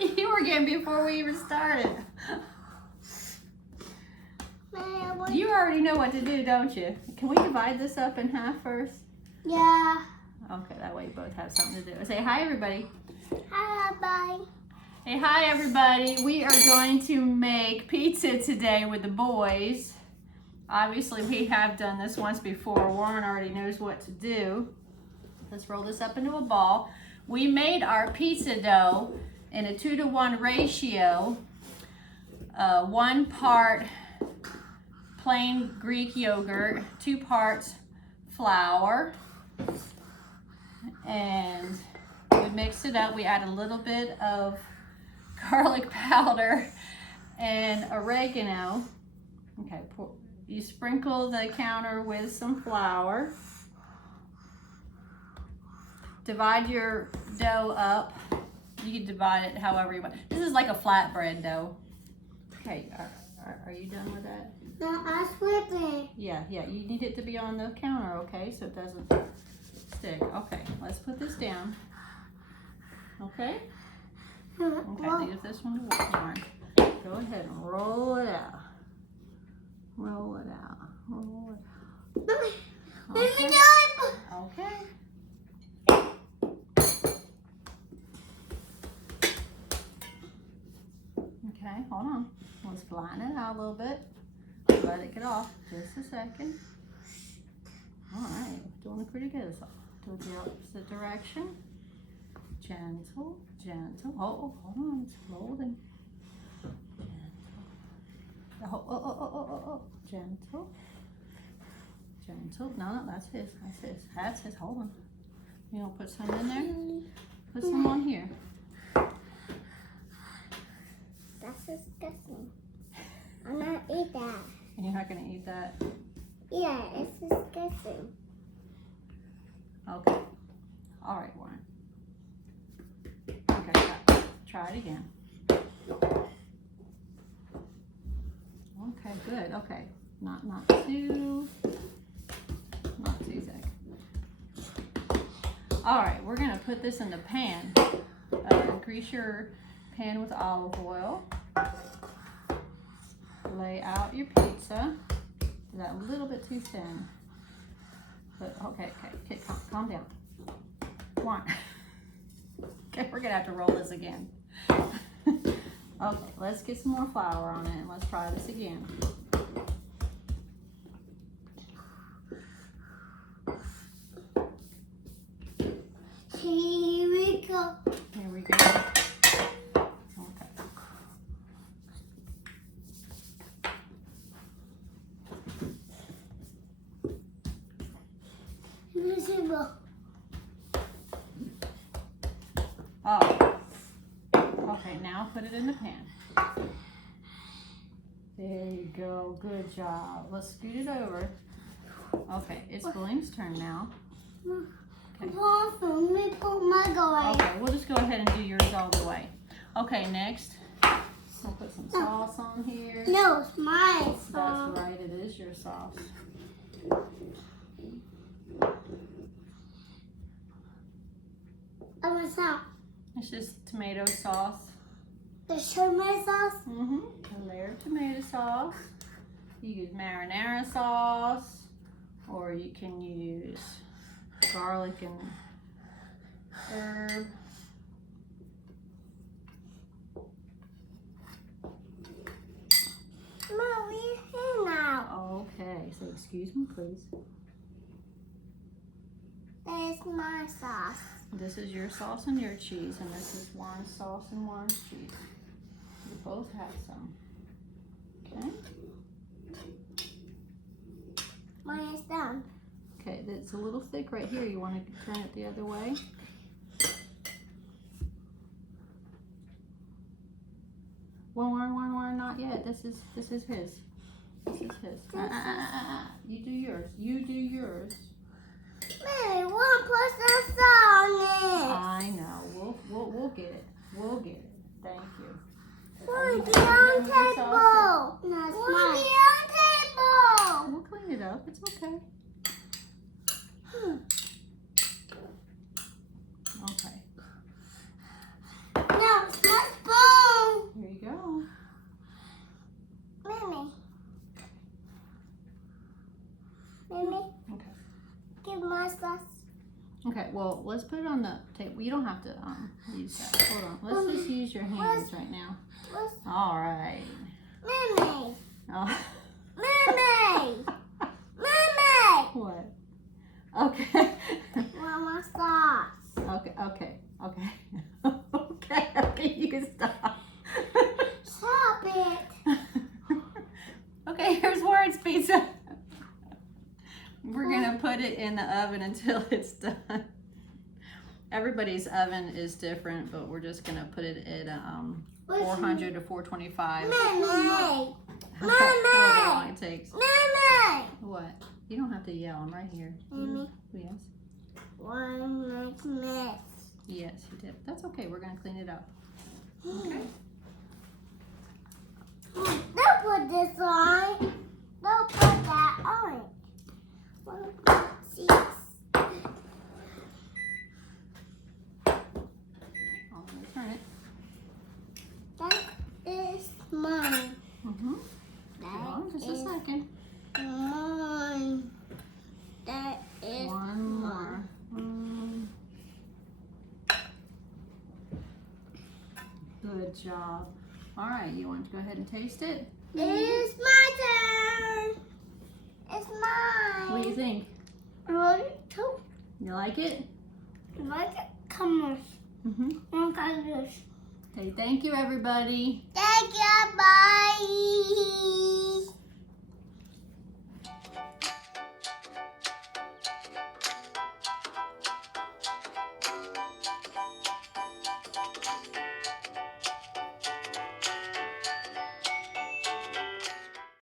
You were getting before we even started. You already know what to do, don't you? Can we divide this up in half first? Yeah. Okay, that way you both have something to do. Say hi, everybody. Hi, bye. Hey, hi, everybody. We are going to make pizza today with the boys. Obviously, we have done this once before. Warren already knows what to do. Let's roll this up into a ball. We made our pizza dough in a 2-to-1 ratio. 1 part plain Greek yogurt, 2 parts flour, and we mixed it up. We add a little bit of garlic powder and oregano. Okay, you sprinkle the counter with some flour. Divide your dough up. You can divide it however you want. This is like a flatbread dough. Okay, are you done with that? No, I'm slipping. Yeah, you need it to be on the counter, okay, so it doesn't stick. Okay, let's put this down. Okay? Okay, leave this one to Warren. Go ahead and roll it out. Roll it out. Roll it out. Okay. Okay. Okay, hold on. Let's flatten it out a little bit. Let it get off. Just a second. All right, doing pretty good. So do the opposite direction. Gentle, gentle. Oh, hold on, it's folding. Gentle. Oh. Gentle. Gentle. No, that's his. That's his. Hold on. You want to put some in there? Put some on here. That's disgusting. I'm not eat that. You're not gonna eat that? Yeah, it's disgusting. Okay. All right, Warren. Okay, try it again. Okay, good. Okay, not too thick. All right, we're gonna put this in the pan. Grease your pan with olive oil. Lay out your pizza. Is that a little bit too thin? But okay, calm down. Come on. Okay, we're gonna have to roll this again. Okay, let's get some more flour on it and let's try this again. Here we go. Here we go. Oh, okay, now put it in the pan. There you go, good job. Let's scoot it over. Okay, it's William's turn now. Okay. Let me put my away. Okay, we'll just go ahead and do yours all the way. Okay, next, we'll put some sauce on here. No, it's my sauce. That's right, it is your sauce. What's that? It's just tomato sauce. The tomato sauce? A layer of tomato sauce. You use marinara sauce, or you can use garlic and herb. Mom, we're here now. Okay, so excuse me, please. There's my sauce. This is your sauce and your cheese, and this is Warren's sauce and Warren's cheese. You both have some. Okay? Mine is done. Okay, it's a little thick right here. You want to turn it the other way? Warren, not yet. This is his. This is his. You do yours. You do yours. Mary, we'll put the sauce on it. I know. We'll get it. We'll get it. Thank you. We'll be on table. No, it's we'll be on table. We'll clean it up. It's okay. Okay. No, it's not Okay, well, let's put it on the table. You don't have to use that. Hold on. Let's just use your hands right now. All right. Mommy. Oh. Mommy. Mommy. What? Okay. Mama, sauce. Okay, okay, okay. Okay, you can stop. Stop it. Okay, here's Warren's pizza. We're gonna put it in the oven until it's done. Everybody's oven is different, but we're just gonna put it at 400 to 425. Mommy. However long it takes. Mommy. What? You don't have to yell. I'm right here. Mommy. Yes. One mess. Yes, you did. That's okay. We're gonna clean it up. Okay. Don't put this on. Don't put that on. 1.6. I'm gonna turn it. That is mine. Mm-hmm. Hold on just a second. Mine. That is One more. Good job. All right, you want to go ahead and taste it? It's my turn. It's mine. What do you think? Two. You like it? Like it? Come on. Mm-hmm. One kind of this. Okay, thank you, everybody. Thank you. Bye.